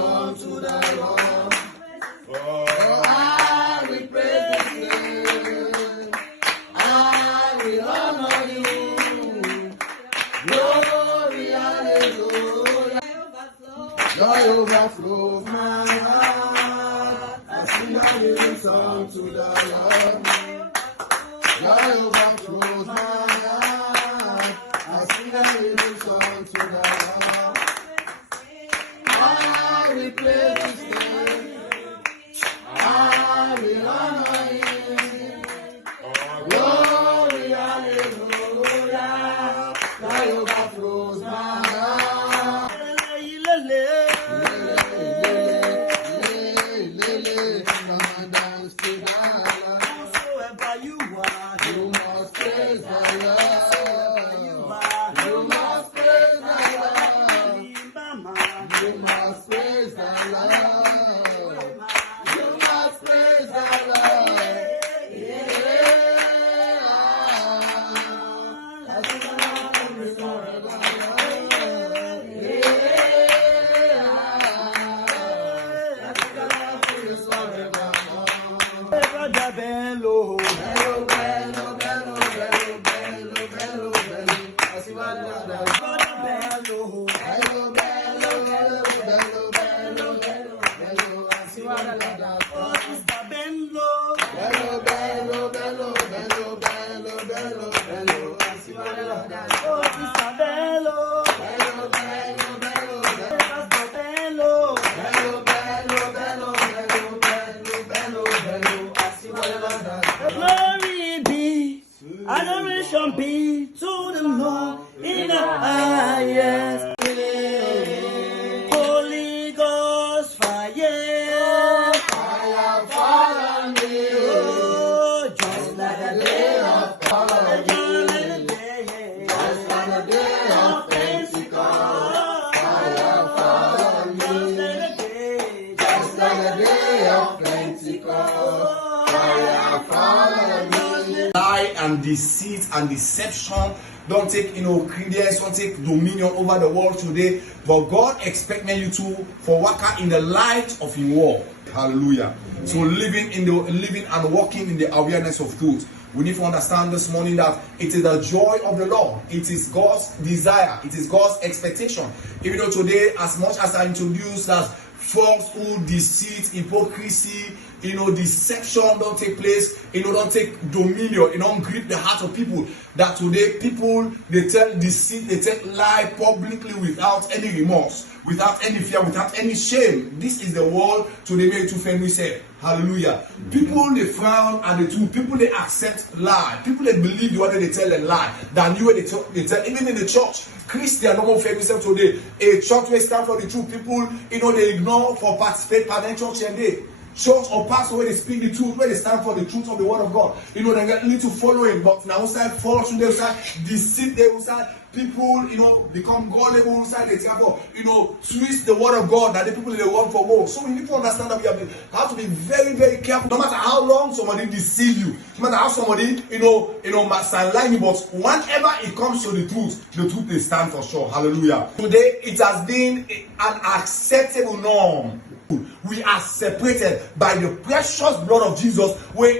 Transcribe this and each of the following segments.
song to the Lord. For I will praise His name. I will honor you. Glory, hallelujah. Joy overflows my heart. I sing a new song to the Lord. Joy overflows my heart. I sing a new song to the Lord. I will praise His name. I will honor Him. Glory, hallelujah. Joy overflows my heart. Whosoever you are, You must praise the Lord. You must praise the Lord. You must praise the Lord. You must praise the Lord. Brother Bello. Bello, bello, bello, bello, bello, bello, bello. Brother Bello. Bello, bello, bello, bello, bello, bello, bello. Oh, Sister Bello. Bello, bello, bello, bello, bello, bello, bello. Oh, Sister Bello. Bello, bello, bello, bello. Pastor Bello. Bello, bello, bello, bello, bello, bello, bello. Glory be, adoration be to the Lord in the highest. Holy Ghost fire, Fire, fall on me. oh, just like the day of Just like the day of Pentecost. Fire, fall on me. Just like the day of Pentecost. Fire, fall on me. Lie and deceit and deception don't take credence, don't take dominion over the world today. But God expects you to for worker in the light of His word. Hallelujah. So living and walking in the awareness of truth. We need to understand this morning that it is the joy of the Lord. It is God's desire. It is God's expectation. Even though today, as much as I introduce as falsehood, deceit, hypocrisy, deception don't take place, don't take dominion, don't grip the heart of people. That today people, they tell deceit, they tell lie publicly without any remorse, without any fear, without any shame. This is the world today made to family say. Hallelujah. People they frown at the truth. People they accept lie. People they believe the word they tell and lie than you they tell. Even in the church, Christian no more famous today. A church will stand for the truth. People they ignore for participate in church and they. Church or pastor where they speak the truth, where they stand for the truth of the word of God. They get little following, but now side fall to them side, deceit them side. People, become gullible side. They twist the word of God that the people they want for more. So we need to understand that we have to be very, very careful. No matter how long somebody deceive you, no matter how somebody, must lie you, but whenever it comes to the truth they stand for sure. Hallelujah. Today it has been an acceptable norm. We are separated by the precious blood of Jesus, where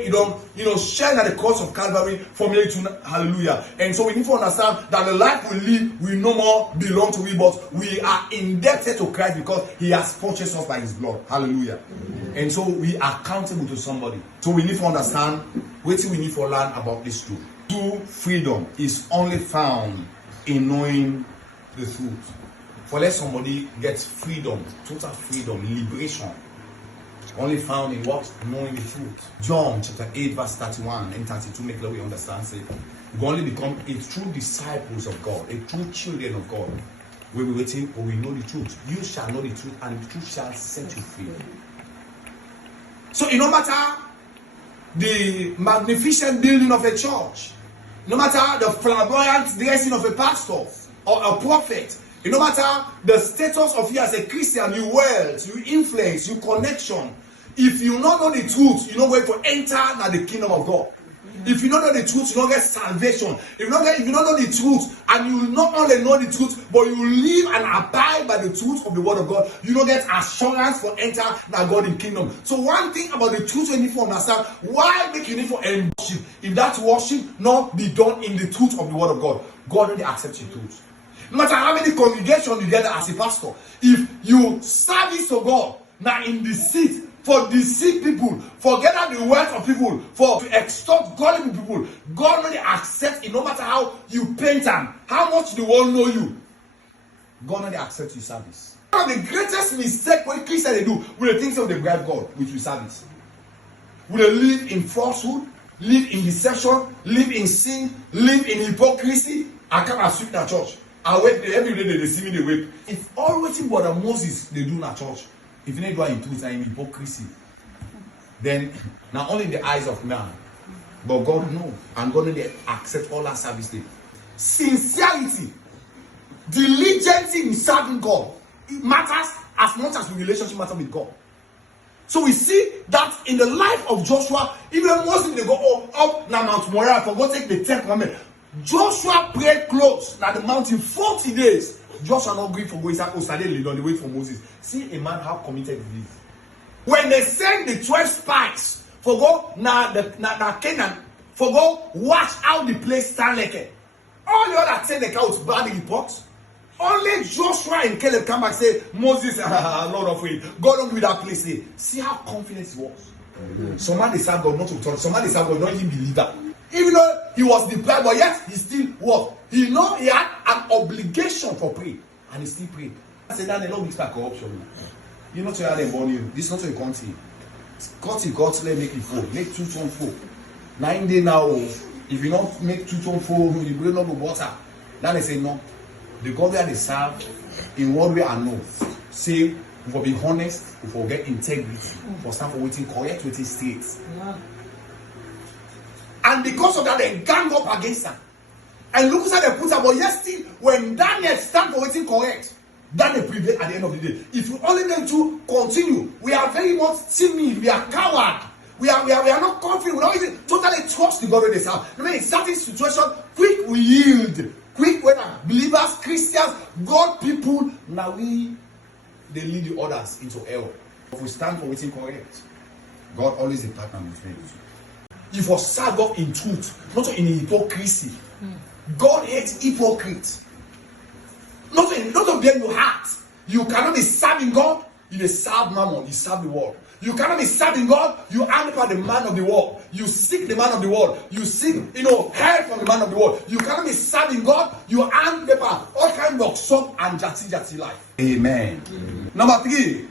shed at the cross of Calvary from here to hallelujah. And so we need to understand that the life we live will no more belong to we, but we are indebted to Christ because He has purchased us by His blood. Hallelujah. And so we are accountable to somebody. So we need to understand what we need to learn about this truth. True freedom is only found in knowing the truth. For let somebody get freedom, total freedom, liberation, only found in what? Knowing the truth. John chapter 8 verse 31 and 32 make sure we understand. Say, we only become a true disciples of God, a true children of God. We will waiting or we know the truth. You shall know the truth and the truth shall set you free. So it no matter the magnificent building of a church, no matter the flamboyant dressing of a pastor or a prophet, no matter the status of you as a Christian, your wealth, your influence, your connection, if you not know the truth, you're not going to enter the kingdom of God. If you don't know the truth, you don't get salvation. If you don't know the truth, and you not only know the truth, but you live and abide by the truth of the word of God, you don't get assurance for enter that God in kingdom. So one thing about the truth you need to understand, why make you need for worship? If that worship not be done in the truth of the word of God, God only accepts your truth. No matter how many congregations you get as a pastor, if you service to God now in the seat for deceive people, for gather the wealth of people, for to extort gullible people, God only accepts it. No matter how you paint them, how much the world know you, God only accepts your service. One of the greatest mistake what Christians they do, we think of the bribe God with your service. We live in falsehood, live in deception, live in sin, live in hypocrisy. I come and sweep the church. I wait every day they see me they wait. If all waiting brother Moses they do in a church, if you need to in truth and in hypocrisy, then not only in the eyes of man, but God knows, and God only accept all our service day. Sincerity, diligence in serving God, it matters as much as the relationship matters with God. So we see that in the life of Joshua, even Moses they go up now Mount Moriah for God take the 10th commandment. Joshua prayed close at the mountain 40 days. Joshua not going for going suddenly on the way for Moses. See a man how committed he is. When they send the 12 spies for go now Canaan for go watch out the place stand like it. All the other 10 they count bad reports. Only Joshua and Caleb come back say Moses Lord of faith. God don't do that place. See how confident he was. Somebody said God not to touch. Somebody said God not even believe that. Even though he was deprived, but yet he still what? He know he had an obligation for pray, and he still prayed. I said that they don't mix back corruption. You know to how they born you. This is not a country. Country God let make it full. Make 2 tons full. 9 days now. If you not make 2 tons full, you bring up the water. Now they say no. The God where they serve in what way I know. Say we will be honest, we will get integrity, for stand for waiting correct with his states. Yeah. And because of that, they gang up against her. And look at the put her, but yes, still, when Daniel stand for waiting correct, Daniel prevail at the end of the day. If you only need to continue, we are very much timid, we are coward, we are not confident, we don't even totally trust the God of this house. I mean, in certain situation, quick we yield, quick when believers, Christians, God people, now they lead the others into error. If we stand for waiting correct, God always a partner with me. You for serve God in truth, not in hypocrisy. God hates hypocrites. Not of them you heart. You cannot be serving God, you serve mammon, you serve the world. You cannot be serving God, you answer the man of the world. You seek the man of the world. You seek, help from the man of the world. You cannot be serving God, you answer all kinds of soap and jati life. Amen. Number 3,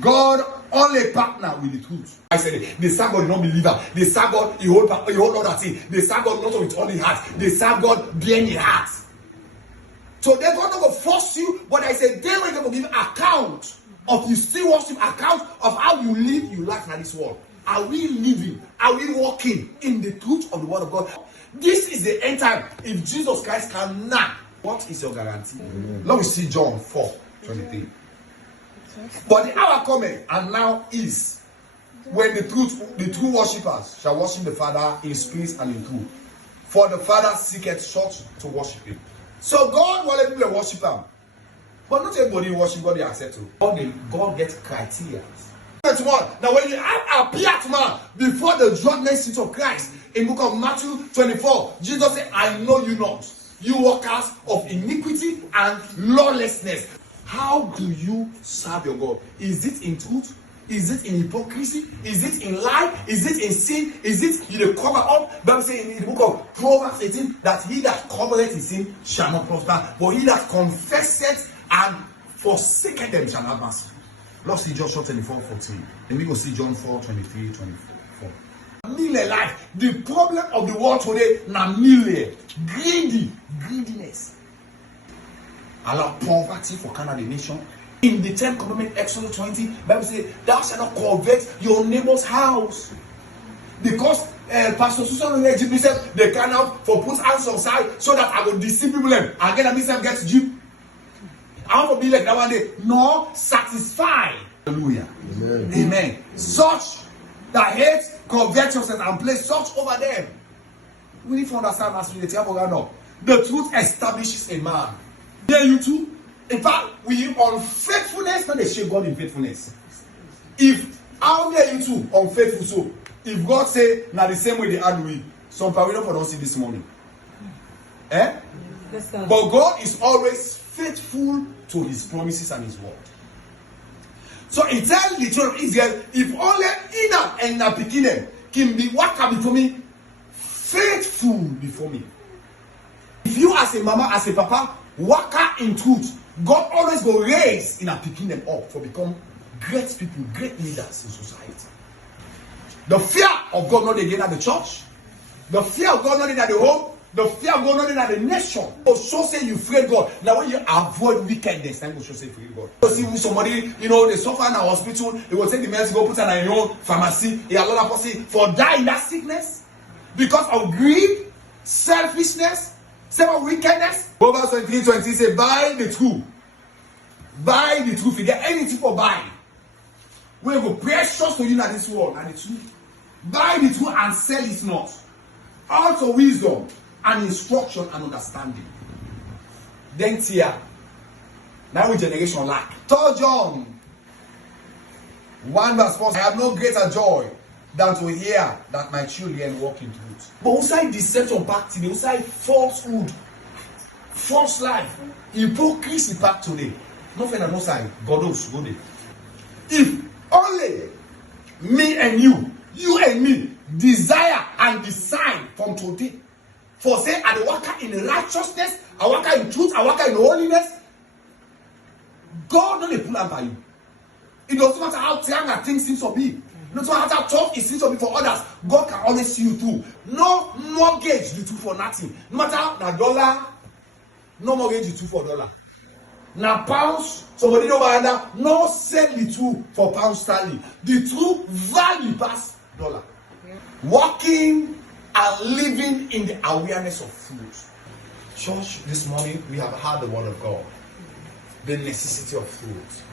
God only partner with the truth. I said it. They serve God not believer. They serve God he hold other thing. They serve God not with all the heart. They serve God behind the heart. So they're not going to force you, but I said they will going to give account of you still worship, account of how you live your life in this world. Are we living? Are we walking in the truth of the word of God? This is the end time. If Jesus Christ can now, what is your guarantee? Let me see John 4:23. But the hour coming and now is when the true worshippers shall worship the Father in spirit and in truth. For the Father seeketh such to worship him. So God will let people worship him. But not everybody worship God they accept him. God gets criteria. Now when you appear to man before the judgment seat of Christ in book of Matthew 24, Jesus said, I know you not. You workers of iniquity and lawlessness. How do you serve your God? Is it in truth? Is it in hypocrisy? Is it in lie? Is it in sin? Is it you cover up? Bible says in the book of Proverbs 18 that he that covereth his sin shall not prosper, but he that confesseth and forsaketh them shall have mercy. Let's see Joshua 24:14. And we go see John 4:23-24. Life. The problem of the world today now greediness. Allow poverty for Canada nation. In the 10th commandment, Exodus 20, Bible says, thou shalt not covet your neighbor's house. Because Pastor Susan Egypt said they can out for put hands on side so that I will deceive people and get a myself gets Jeep. I want to be like that one day. No, satisfied. Hallelujah. Amen. Such that hate covetousness and place such over them. we need to understand as we know. The truth establishes a man. Yeah, you too. In fact, we unfaithfulness, not they share God in faithfulness. If how near you too unfaithful, so if God say now the same way they are we, some people don't see this morning. Eh? But God is always faithful to his promises and his word. So he tells the children of Israel, if only Enoch and Napikinem can be waka before me, faithful before me. If you as a mama, as a papa, waka in truth, God always go raise in picking them up for become great people, great leaders in society. The fear of God not again at the church, the fear of God not in at the home, the fear of God not in at the nation. So say you fear God. Now when you avoid wickedness, then you should say fear God. You see somebody, they suffer in a hospital, they will take the medicine, go put in your own pharmacy, a lot of person for die in that sickness because of greed, selfishness, some wickedness. Proverbs 23:20 say, buy the truth. Buy the truth. If you get anything for buy, we go precious to you in this world and the truth. Buy the truth and sell it not. Also wisdom and instruction and understanding. Then tear. Now we generation lack. 3 John 1:4. I have no greater joy than to hear that my children walk in truth. But outside deception back today, outside falsehood, false life, hypocrisy back today. Nothing on no side. God knows go there. If only me and you and me desire and decide from today for say I walk in righteousness, I walk in truth, I walk in holiness, God don't pull up by you. It doesn't matter how young things seem to be. No matter how tough it seems to be for others, God can always see you through. No mortgage you do for nothing. No matter the dollar, no mortgage you do for dollar. Now pounds, somebody don't buy no sell the two for pound sterling. The true value pass dollar. Walking and living in the awareness of truth. Church, this morning we have heard the word of God. The necessity of truth.